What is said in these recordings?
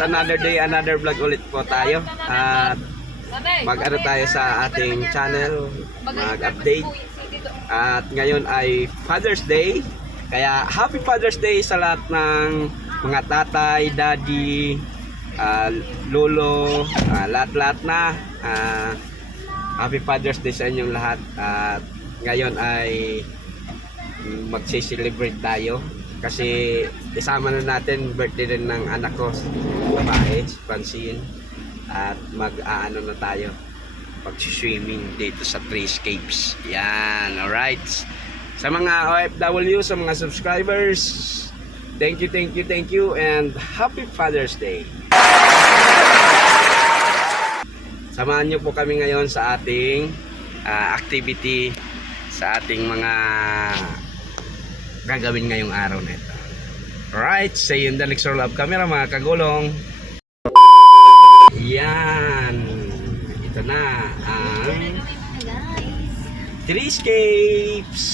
guys, another day, another vlog ulit po tayo. At mag-ano tayo sa ating channel, mag-update. At ngayon ay Father's Day. Kaya Happy Father's Day sa lahat ng mga tatay, daddy, lolo, lahat-lahat na. Happy Father's Day sa inyong lahat. At ngayon ay magsi-celebrate tayo. Kasi isama na natin birthday rin ng anak ko, babae, si Francine. At mag-aano na tayo, pag-swimming dito sa Treescapes. Yan, alright. Sa mga OFW, sa mga subscribers, thank you, and Happy Father's Day. Samahan nyo po kami ngayon sa ating activity, sa ating mga gagawin ngayong araw na ito. Alright, say in the next roll up camera mga kagulong. Yan, ito na ang Treescapes.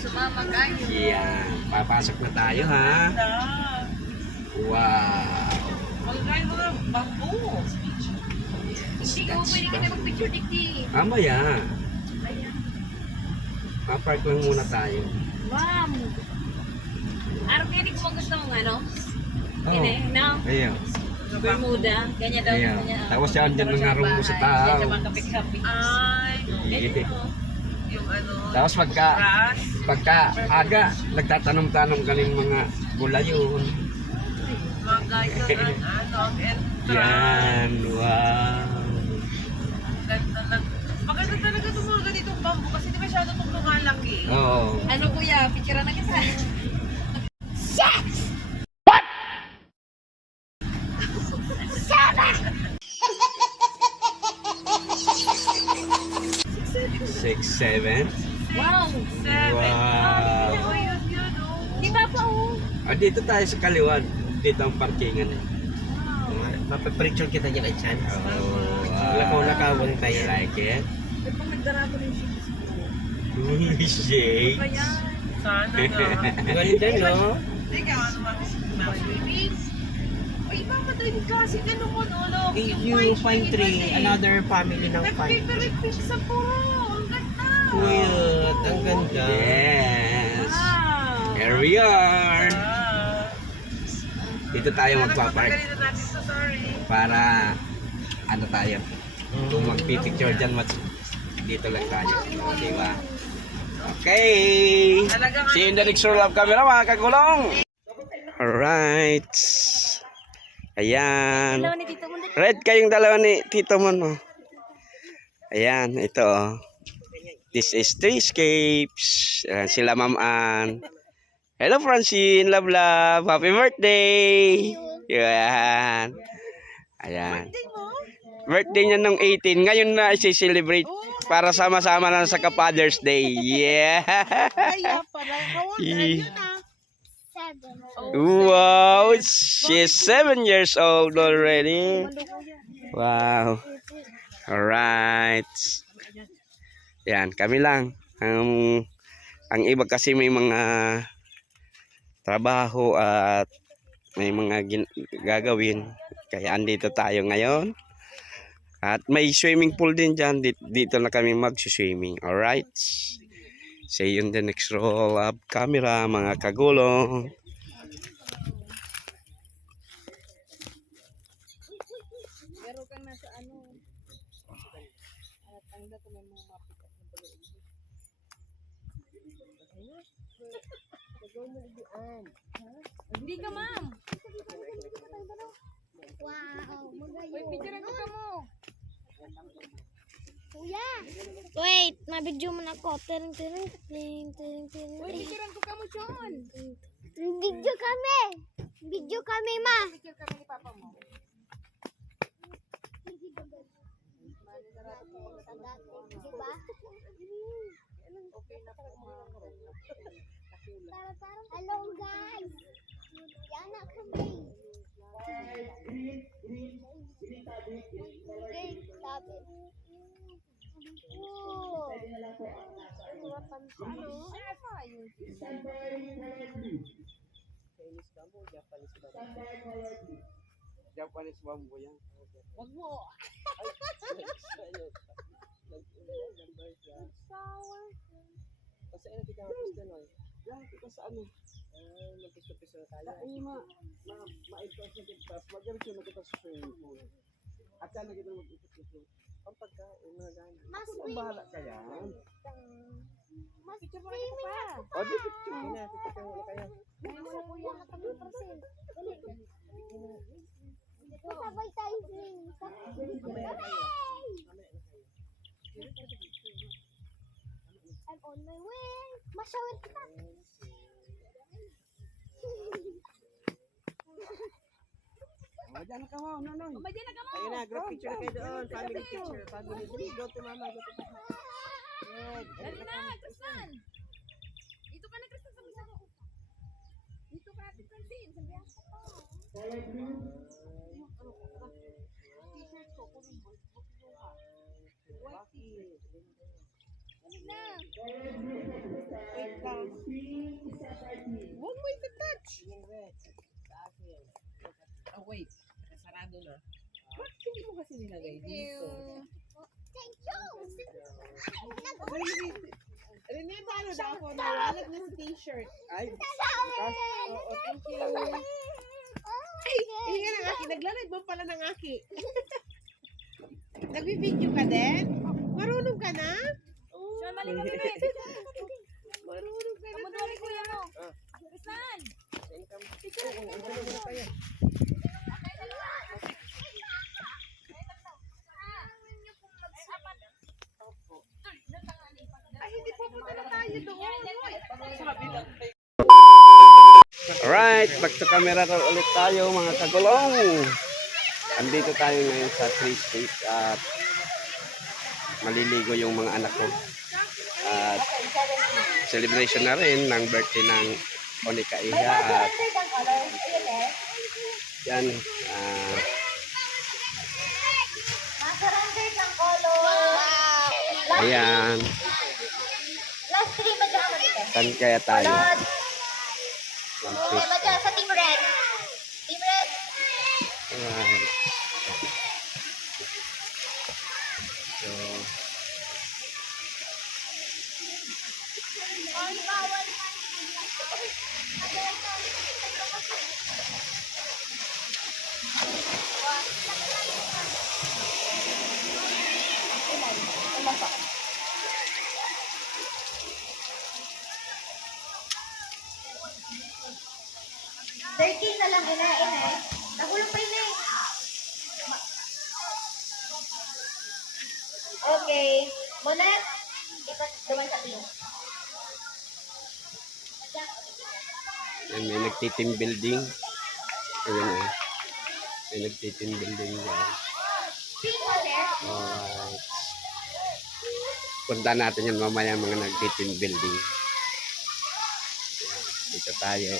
Sumama kayo. Yan, papasok na tayo ha. Wow. Magkaya mga bangko. Hindi ko pwede kita mag-picture dikti. Mamaya. Papark lang muna tayo. Wow. Araw kaya di ko gusto mong ano? Oh. Hindi, no? Ayaw. Bermuda. Ganyan daw. Ayaw. Tapos yan dyan ng araw mo sa tao. Yan sa mga kapit-kapit. Ay. Ganyan ko. Yung ano. Tapos pagka aga, nagtatanong-tanong ka ng mga gulayon. Mga ganyan ano, entrance. Yan, wow. Ganda lang. Maganda talaga itong mga ganitong bamboo kasi di masyado itong lumalaki. Oo. Ano kuya, picture na kita. Sex! 6, 7. Wow! 7. Wow. Di ba pa oh? Dito tayo sa kaliwan. Dito ang parkingan eh. Mapapicture kita dyan ay chance. Oh, Lakaw-lakawin tayo. You like it? Pag nagdarako rin siya. Shake. Sana na. Ganda no? Sige, ano ba? Ay, mamadali kasi ganun mo, no? Look, You find three, another family ng five. Nag-favorite pizza po. Ang ganda. Cute, ang ganda. Yes. Wow. Here we are. Dito tayo magpapark. Ganito natin to, sorry. Para ano tayo. Kung magpipicture dyan, dito lang tayo. Diba? Okay. See you in the next roll of camera mga kagulong. Alright. Ayan. Red kayong dalawa ni Tito Mon. Oh. Ayan, ito. Oh. This is Treescapes. Ayan, sila Ma'am Ann. Hello Francine, love. Happy birthday. Ayan. Ayan. Birthday niya nung 18. Ngayon na i-celebrate para sama-sama na sa Father's Day. Yeah. Kaya pala. Wow, she's 7 years old already. Wow. Alright. Yan, kami lang. Ang iba kasi may mga trabaho at may mga gagawin. Kaya andito tayo ngayon. At may swimming pool din dyan. Dito na kami mag-swimming. Alright. See you in the next roll of camera mga kagulong. Pero kang nasa ano. Tangga ko may mga mapit at nabalik. Hindi ka ma'am. Wow, magayo. Uy, picture ko ka mo. Kuya. Wait, mabidyo mo na ko. Tering. Uy, picture ko ka mo, John. Video kami, ma. Picture kami ni papa mo. Diba? Okay na po mga. Hello, guys. Yan na kami. Japanese bamboo yan. Wag mo. Kasi ano kita gusto no? Yan, kita sa ano. Magpisto-pisto na tayo. Ay, ma-express na kita. Mag-diretso na kita sa swimming pool. At saan na kita mag-ikot-ikot. Ang pagkain, mga gano'n. Mas Ang bahala ka yan. Mas swimming ako O, di picture. Sige na, pipicture muna kayo. Sabay tayo swimming. Mamaya na kayo. I'm on my way. Masawin kita. O, dyan na ka mo, Nonoy. Ayun na, group picture na kayo doon. Family picture. Family. Dali, go to mama, go to papa. Good. Dali na, Tristan. Dito ka na, Tristan, sa misa ko. Dito ka, Tristan, sin. Sabihan ko pa. T-shirt ko, kunin mo. White t-shirt. Dali na. Wait lang. Huwag mo iti-touch. Yung red. Sa akin. Oh, wait. Sarado na. Bakit hindi mo kasi nilagay dito? Thank you. Ano na yung paano daw ako? Nawalag na sa t-shirt. Ay, Oo, thank you. Ay, hindi ka ng aki. Naglalad mo pala ng aki. Nagbibideo ka din? Marunong ka na? Siya, mali ka na. Marunong ka na. Kamuduan ko yan mo. Saan? Ay, hindi po punta na tayo doon. Sabi lang. alright, back to camera na ulit tayo mga kagulong. Andito tayo ngayon sa Tree State at maliligo yung mga anak ko. At celebration na rin ng birthday ng Onika Iha at yan. Masurrender ng color. Ayan. Last 3 ba dyan dito? Saan kaya tayo? One Okay, piece. ba dyan? Sa Team Red. Team Red. Alright. So, Na lang, ina. Nagulong pa ina. Okay. Monet, ipat duman sa team. yan, may nagtitim building. Ayan o. May nagtitim building dyan. Pink water. Alright. Punta natin yan mamaya mga nagtitim building. Ayan, dito tayo.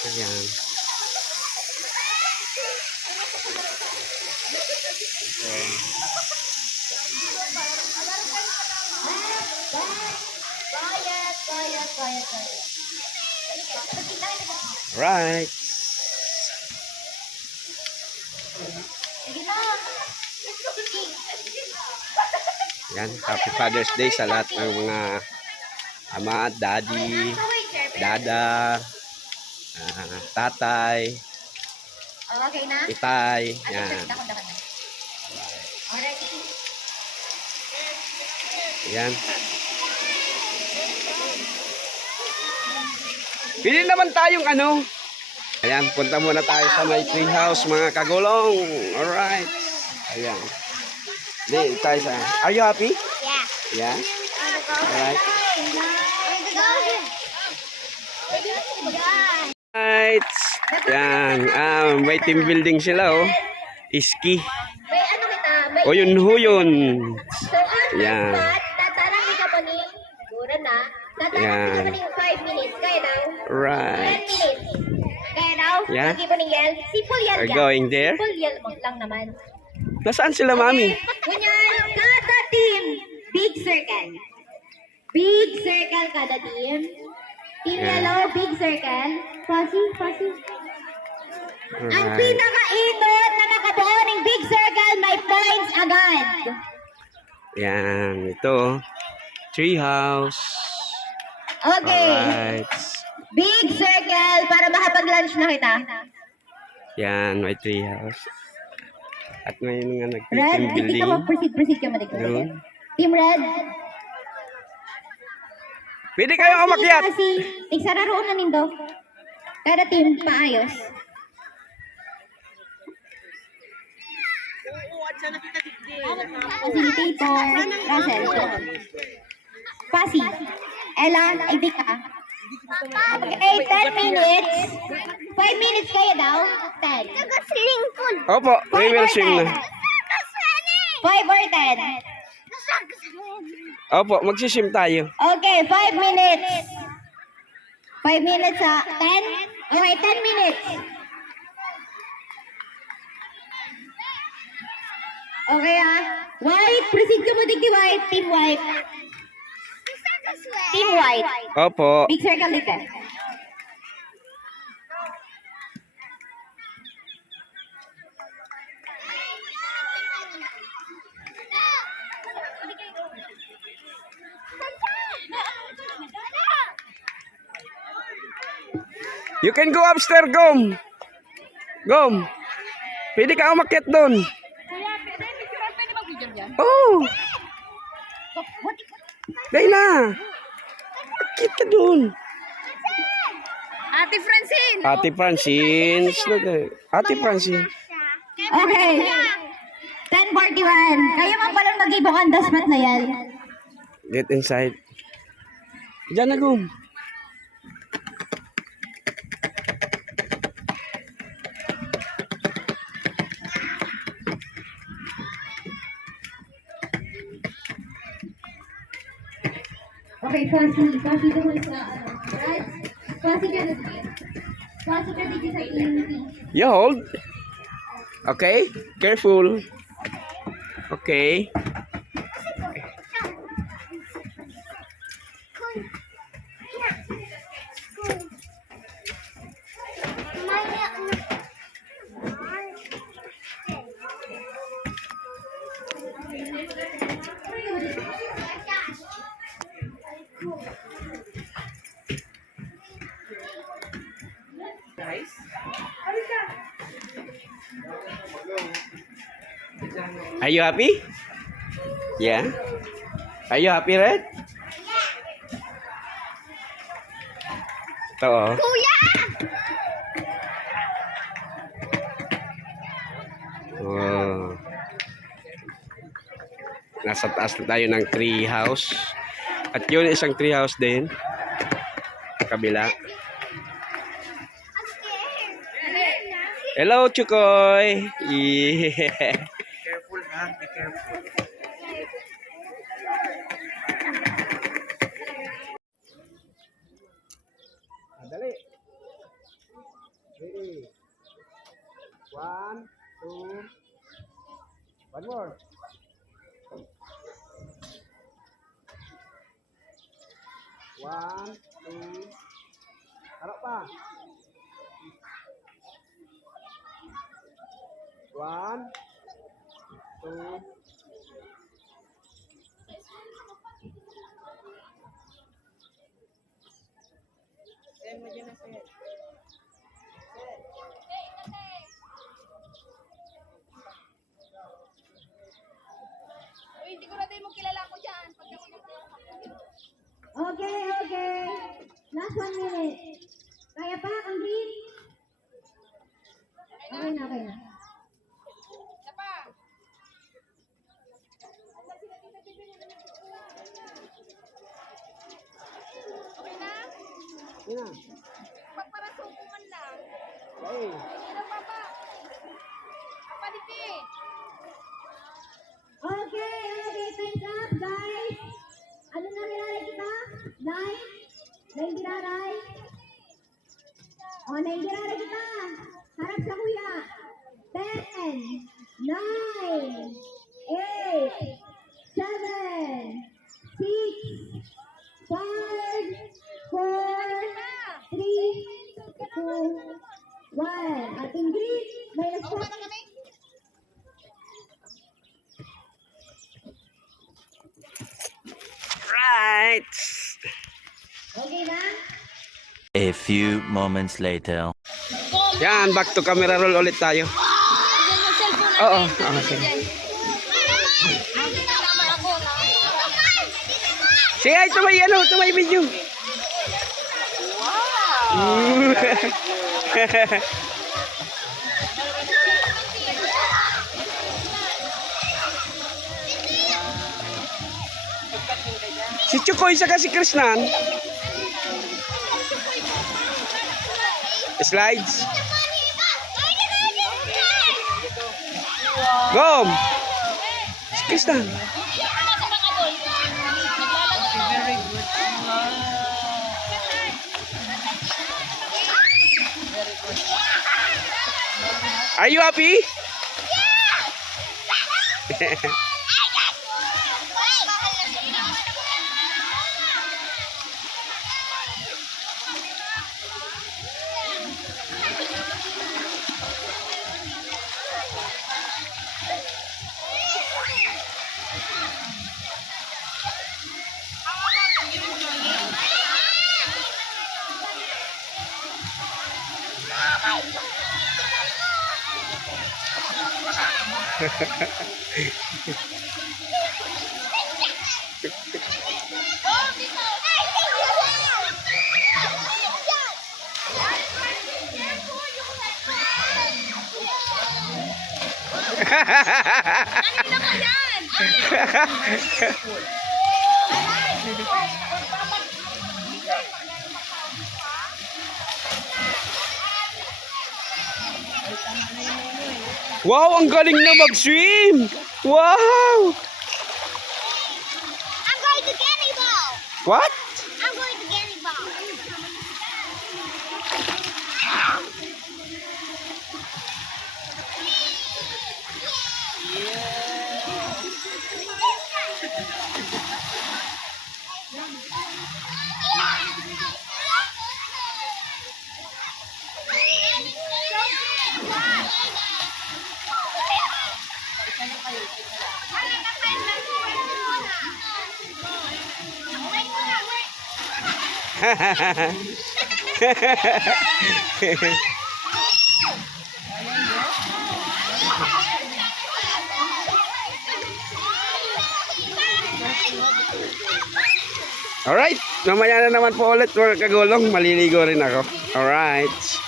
Ayan. Quiet. Right. Sige na. Yan, Happy Father's Day sa lahat ng mga ama, daddy, dada, tatay, Okay na? itay. Yan. Dakot. Alright. Yan. Pili naman tayong ano. Ayan, punta muna tayo sa may tree house mga kagulong. Alright. Ayan. Di, tayo sa... Are you happy? Yeah. Yeah? Alright. Right. Yan. May team building sila oh. Iski. May ano kita? May O yun ho yun. Yan. Yan. Tatarang kita pa ni... Siguro na. Tatarang Yan. kita pa ni 5 minutes. Kaya daw. 10 Right. minutes. Kaya daw. Yeah. Sige po ni Yel. Simple yan. Are going there? Simple Yel lang naman. Nasaan sila, mami? Ganyan. Kada team. Big circle. Big circle kada team. Team Yan. Yellow, big circle. Fuzzy, fuzzy. Ang Alright. pinakainot na nakabuo ng big circle, may points agad. Yan, ito. Tree house. Okay. Alright. Big circle para makapag-lunch na kita. Yan, may tree house. At ngayon nga Red, nag-team hindi building. ka mag-proceed ka madig. Doon. Team Red. Pwede kayo umakyat. Kasi, tigsararoon na nindo. Kada team, paayos. Oo, at sana kita tigdi. Facilitator, Russell. Pasi. Ella, ID ka. Okay, 10 minutes. 5 minutes kayo daw. 10. Opo, we will swim na. 5 or 10. Opo, magsisim tayo. Okay, 5 minutes. 5 minutes ha. 10? Okay, 10 minutes. Okay ha. White, proceed ka mo digdi white. Team white. Team white. Opo. Big circle dito. You can go upstairs, Gom. Gom. Pwede ka umakyat doon. Oh. Dahil na. Umakyat ka doon. Ate Francine! Ate Francine. Ate Francine. Okay. 10:41. Kayo man pala mag-ibok ang dasmat na yan. Get inside. Diyan na, Gom. Okay, Fasi doon sa, right? Fasi ka dito. Fasi ka dito sa inti. You hold. Okay. Careful. Okay. Are you happy? Yeah. Are you happy, Red? Ito, oh. Kuya! Oh. Nasa taas na tayo ng tree house. At yun isang tree house din. Kabila. Hello, Chukoy. Yeah. Careful ha, be careful. Dali. 3. 1, 2. One more. 1, 2. Harap pa. 1, 2. Sen, medyo na sen. Uy, hindi ko na din mo kilala ko dyan. Okay, okay. Last 1 minute. Kaya pa, ang green? Okay na, okay na. Isa pa. Okay na? Sina? Pagparasukuman lang. Hey. Sino pa ba? Paliti. Okay, okay. Time's up, guys. Ano na nilalay kita? 9? 9 giraray? O, 9 giraray kita. Harap sa kuya. 10, 9, 8, 7, 6, 5, 4, Alright. Okay na? A few moments later. Yan, back to camera roll ulit tayo. Oo, sige. Sige, ito may video. Wow! Si Chukoy saka si Krishnan. Slides. Gom. Si Krishnan. Are you happy? Yeah. Wow, ang galing na mag-swim! Wow! I'm going to Gary Ball. What? I'm going to Gary Ball. Alright, mamaya na naman po ulit mga kagulong. Maliligo rin ako. Alright.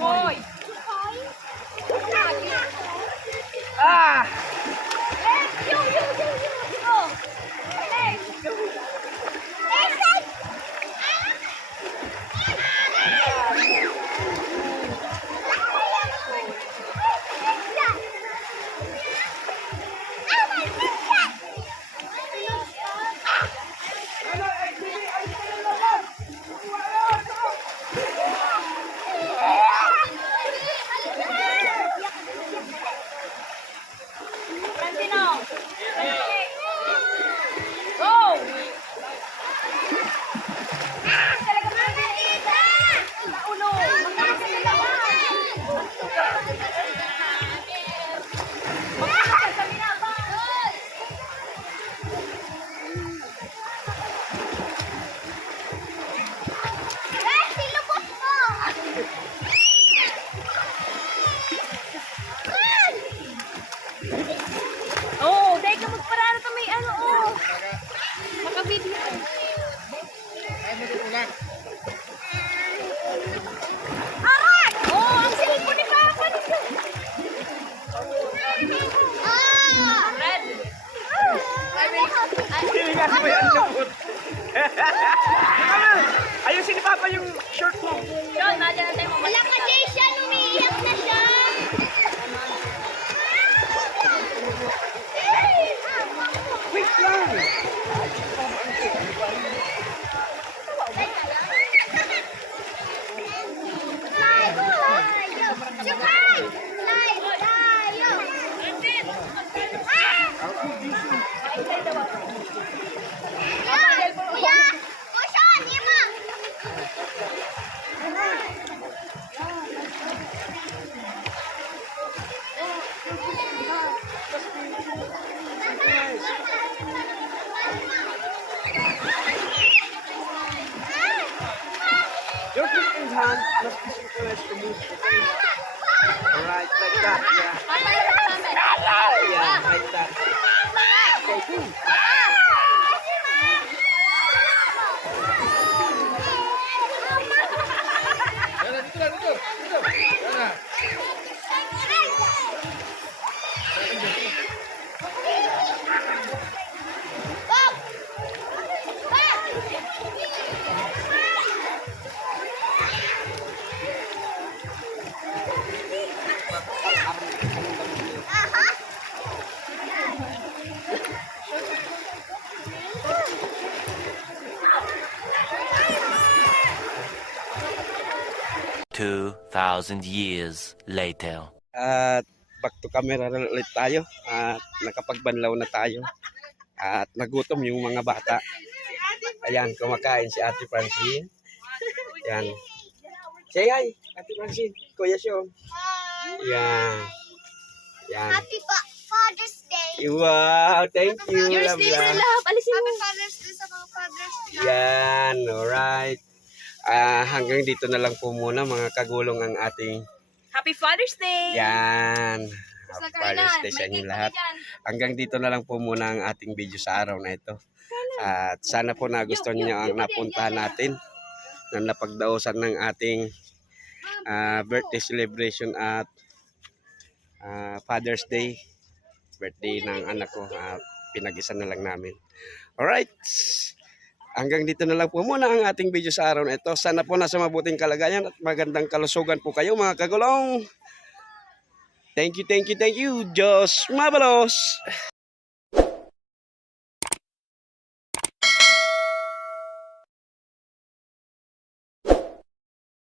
Hoy! Ah! Oh, dahil ka magparara to may ano, oh. Makabidyo. Aray! Oh, ang cellphone ni Papa nito. Red. Ayusin ni Papa yung short mo. John, nadya na tayo Wala mamalik. ka, Jason. Umiiyak na siya. Wait lang. second hand, mas synchronized to move. Alright, like that. Yeah. Yeah, like that. Okay, cool. Two 2,000 years later. At back to camera na ulit tayo. At nakapagbanlaw na tayo. At nagutom yung mga bata. Ayan, kumakain si Ate Francine. Ayan. Say hi, Ate Francine. Kuya Syo. Ayan. Ayan. Happy Father's Day. Wow, thank you. Your love, sleeper, love. love. Alisin mo. Happy Father's Day sa mga fathers dyan. Yan, alright. Hanggang dito na lang po muna mga kagulong ang ating Happy Father's Day. yan. Father's Day sa inyo lahat. Hanggang dito na lang po muna ang ating video sa araw na ito. At sana po nagustuhan niyo ang napuntahan natin na napagdausan ng ating birthday celebration at Father's Day. Birthday ng anak ko. Pinag-isa na lang namin. Alright. Hanggang dito na lang po muna ang ating video sa araw na ito. Sana po nasa mabuting kalagayan at magandang kalusugan po kayo mga kagulong. Thank you, thank you, thank you. Diyos mabalos!